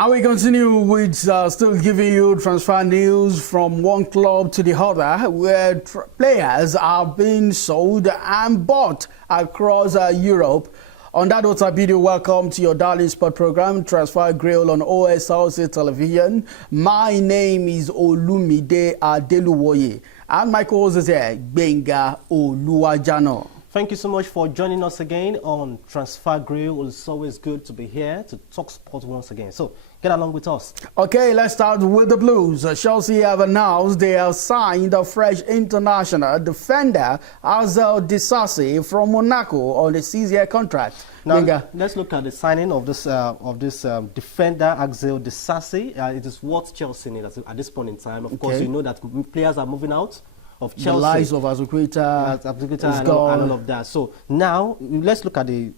And we continue with still giving you transfer news from one club to the other, where players are being sold and bought across Europe. On that note, I bid you welcome to your darling sport program, Transfer Grill on Osrc television. My name is Olumide Adeluwoye, and my co-host is here, Benga Oluwajano. Thank you so much for joining us again on Transfer Grill. It's always good to be here to talk sport once again. So get along with us. Okay, let's start with the Blues. Chelsea have announced they have signed a fresh international defender, Axel Disasi, from Monaco on a 6-year contract. Now, let's look at the signing of this defender, Axel Disasi. It is what Chelsea need at this point in time. Of course, you know that players are moving out of Chelsea. The lives of Azuquita and all of that. So now let's look at the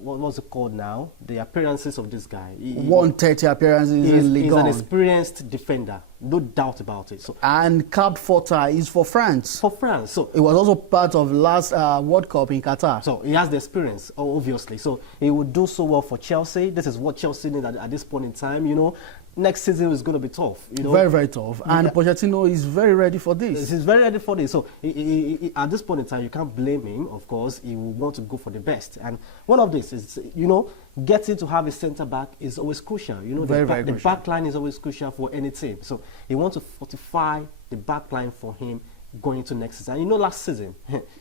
what was it called now? The appearances of this guy. 130 appearances in Ligue 1. He's an experienced defender, no doubt about it. So and capped 4 times for France. For France. So it was also part of last World Cup in Qatar. So he has the experience, obviously. So he would do so well for Chelsea. This is what Chelsea need at this point in time. You know, next season is going to be tough. You know, very, very tough. And Pochettino is very ready for this. He's very ready for this. So at this point in time, you can't blame him. Of course, he will want to go for the best. And one of this is, you know, getting to have a centre back is always crucial. You know, the back line is always crucial for any team. So he wants to fortify the back line for him going into next season. And you know, last season,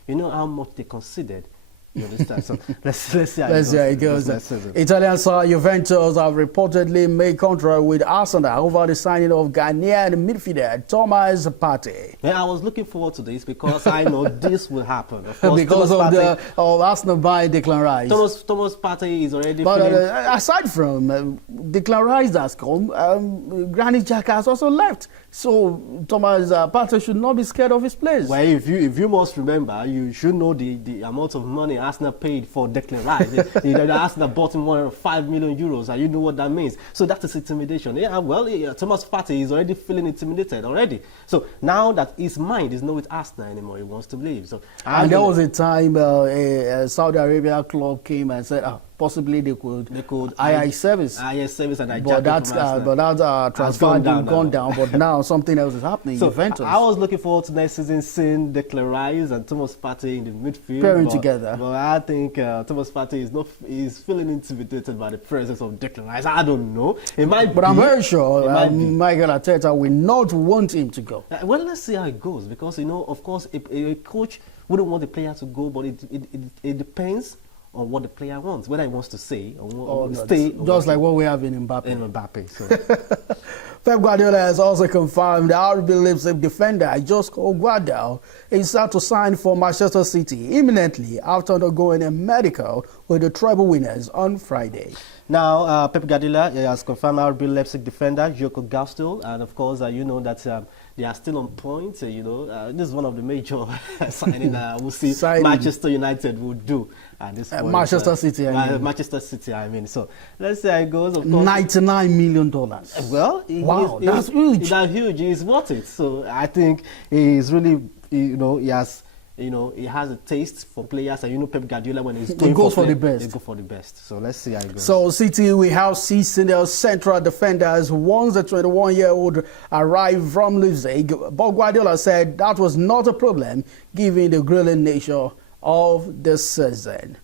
you know how much they conceded. You understand? So let's see how it goes. Italian side Juventus have reportedly made contract with Arsenal over the signing of Ghanaian midfielder Thomas Partey. Yeah, I was looking forward to this because I know this will happen. Of course, because of Arsenal buying Declan Rice. Thomas Partey is already. But aside from Declan Rice has come, Granit Xhaka has also left. So Thomas Partey should not be scared of his place. Well, if you must remember, you should know the amount of money Arsenal paid for Declan Rice. Arsenal bought him €105 million, and you know what that means. So that is intimidation. Yeah, well, Thomas Partey is already feeling intimidated already. So now that his mind is not with Arsenal anymore, he wants to leave. So and there was a time a Saudi Arabia club came and said, possibly they could II service. II service and but that transfer gone down. But now something else is happening. So Juventus. I was looking forward to next season seeing Declan Rice and Thomas Partey in the midfield pairing together. But I think Thomas Partey is feeling intimidated by the presence of Declan Rice. I don't know. It might. But I'm very sure Michael Arteta will not want him to go. Well, let's see how it goes, because you know, of course, a coach wouldn't want the player to go, but it depends on what the player wants, whether he wants to stay or stay. Just like what we have in Mbappe. So. Pep Guardiola has also confirmed the RB Leipzig defender Josko Guardiola is set to sign for Manchester City imminently after undergoing a medical with the treble winners on Friday. Now, Pep Guardiola has confirmed RB Leipzig defender Josko Guardiola, and of course, you know that they are still on point. You know, this is one of the major signings we'll see Manchester United will do at this point. Manchester City, I mean. So let's see how it goes. Of course, $99 million. Well, wow, that's huge. That's huge. He's worth it. So I think he's really, you know, he has a taste for players, and you know Pep Guardiola, when he's going for the best, they go for the best. So let's see how it goes. So City, we have 6 senior central defenders. Once the 21-year-old arrived from Leipzig, but Guardiola said that was not a problem given the grueling nature of the season.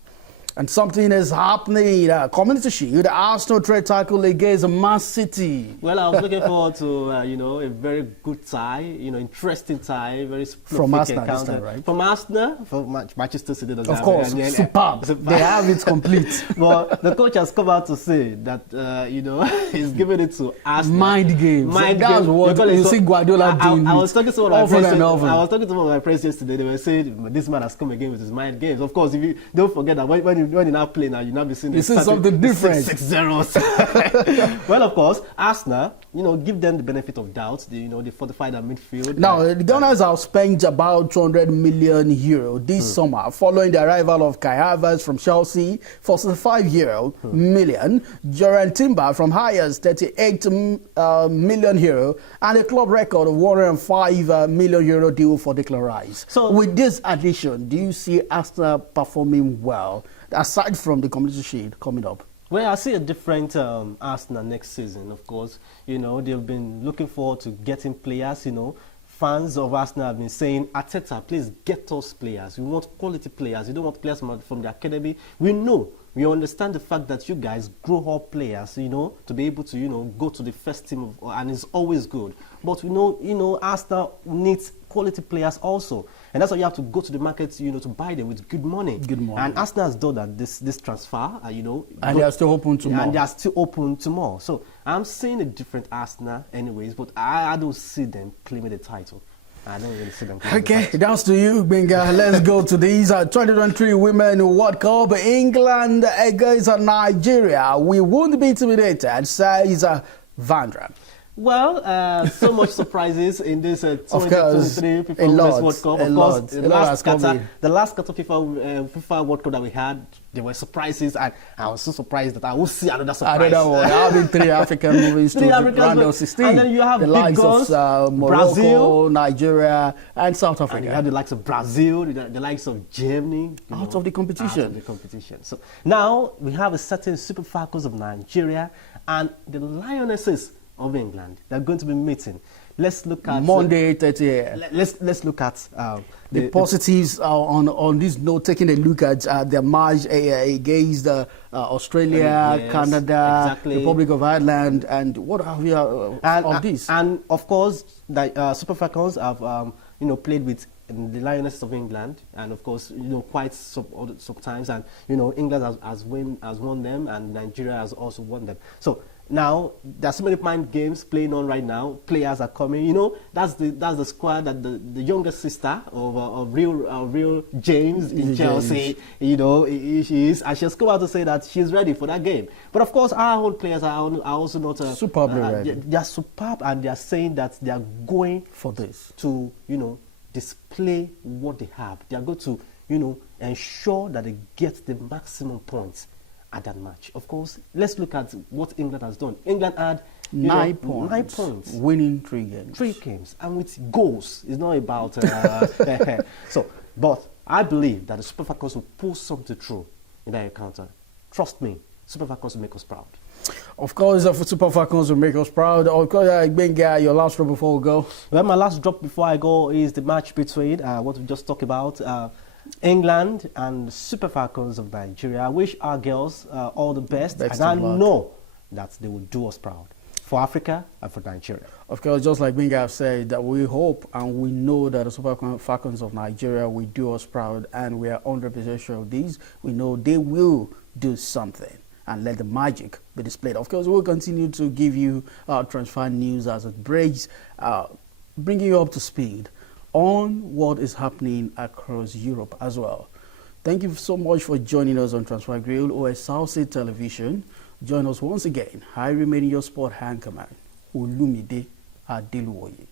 And something is happening. Community Shield, the Arsenal trade tackle against Man City. Well, I was looking forward to you know, a very good tie, you know, interesting tie, very from Arsenal this time, right? From Arsenal, from Manchester City. Of course, superb. They have it complete. But the coach has come out to say that you know, he's giving it to Arsenal. Mind games. That's what you see Guardiola doing. I was talking to one of my friends yesterday. They were saying this man has come again with his mind games. Of course, if you don't forget that when you now play now, you now be seeing this is something different. 6-0. Well, of course, Arsenal, you know, give them the benefit of doubt. They fortified their midfield. Now, the Gunners have spent about €200 million this summer following the arrival of Kai Havertz from Chelsea for €65 million, Jurgen Timber from Ajax €38 million, and a club record of €105 million deal for Declan Rice. So, with this addition, do you see Arsenal performing well, aside from the Community Shield coming up? Well, I see a different Arsenal next season, of course. You know, they've been looking forward to getting players, you know. Fans of Arsenal have been saying, Arteta, please get us players. We want quality players. We don't want players from the academy. We know, we understand the fact that you guys grow up players, you know, to be able to, you know, go to the first team, and it's always good. But we know, you know, Arsenal needs quality players also. And that's why you have to go to the market, you know, to buy them with good money. Good money. And Arsenal has done that, this transfer, you know. And they are still open to more. And they are still open to more. So I'm seeing a different Arsenal anyways, but I don't see them claiming the title. I don't really see them claiming the title. That's to you, Benga. Let's go to these 2023 Women World Cup. England against Nigeria. We won't be intimidated, says Vandra. Well, so much surprises in this 2023 FIFA Women's World Cup. Of course, the last Qatar FIFA World Cup that we had, there were surprises, and I was so surprised that I will see another surprise. I don't know. There have been 3 African movies to round of 16. And then you have the likes of Morocco, Brazil, Nigeria, and South Africa. And you have the likes of Brazil, the likes of Germany. Out of the competition. Out of the competition. So now we have a certain Super Falcons of Nigeria and the Lionesses of England. They're going to be meeting. Let's look at Monday 30. Let's look at the positives on this note. Taking a look at their match against Australia, yes, Canada, exactly. Republic of Ireland, and what have you of this? And of course, the Super Falcons have you know, played with the Lionesses of England, and of course, you know, quite sometimes, and you know, England has won them, and Nigeria has also won them. So now there's so many mind games playing on right now. Players are coming. You know, that's the squad that the younger sister of real James in Chelsea. You know, she is, and she's come out to say that she's ready for that game. But of course, our own players are also not superbly ready. They are superb, and they are saying that they are going for this to, you know, display what they have. They are going to, you know, ensure that they get the maximum points at that match. Of course, let's look at what England has done. England had 9 points, winning 3 games. 3 games, and with goals. It's not about so. But I believe that the Super Falcons will pull something through in that encounter. Trust me, Super Falcons will make us proud. Of course, Super Falcons will make us proud. Of course, Benga, your last drop before we go. Well, my last drop before I go is the match between what we just talked about. England and Super Falcons of Nigeria. I wish our girls all the best, and I know that they will do us proud for Africa and for Nigeria. Of course, just like Benga have said, that we hope and we know that the Super Falcons of Nigeria will do us proud, and we are 100% sure of this. We know they will do something and let the magic be displayed. Of course, we'll continue to give you transfer news as it breaks, bringing you up to speed on what is happening across Europe as well. Thank you so much for joining us on Transfer Grill or Osrc Television. Join us once again. I remain your sport hand command, Olumide Adeluoye.